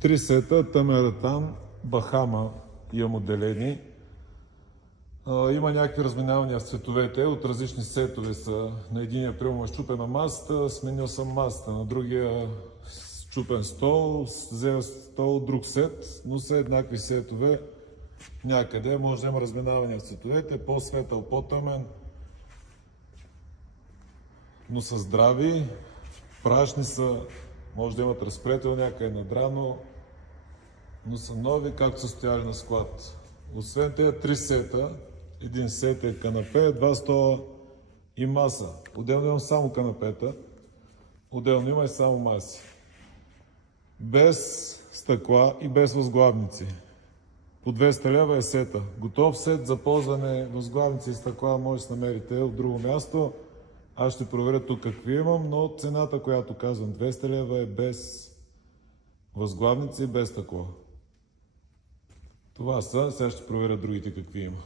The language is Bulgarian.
3 сета Тамератан, Бахама имам отделени. Има някакви разминавания в цветовете, от различни сетове са. На единия примерно е счупена масата, сменил съм масата, на другия счупен стол, взел стол, друг сет, но са еднакви сетове. Някъде може да има разминавания в цветовете, по-светъл, по-тъмен, но са здрави, прашни са, може да имат разпретел някъде надрано, но са нови, както са стояли на склад. Освен тези 3 сета, един сет е канапе, 2 стола и маса. Отделно имам само канапета, отделно има и само маси. Без стъкла и без възглавници. По 200 лева е сета. Готов сет за ползване, възглавници и стъкла може да се намерите от друго място. Аз ще проверя тук какви имам, но цената, която казвам 200 лева е без възглавници и без стъкло. Това са, сега ще проверя другите какви има.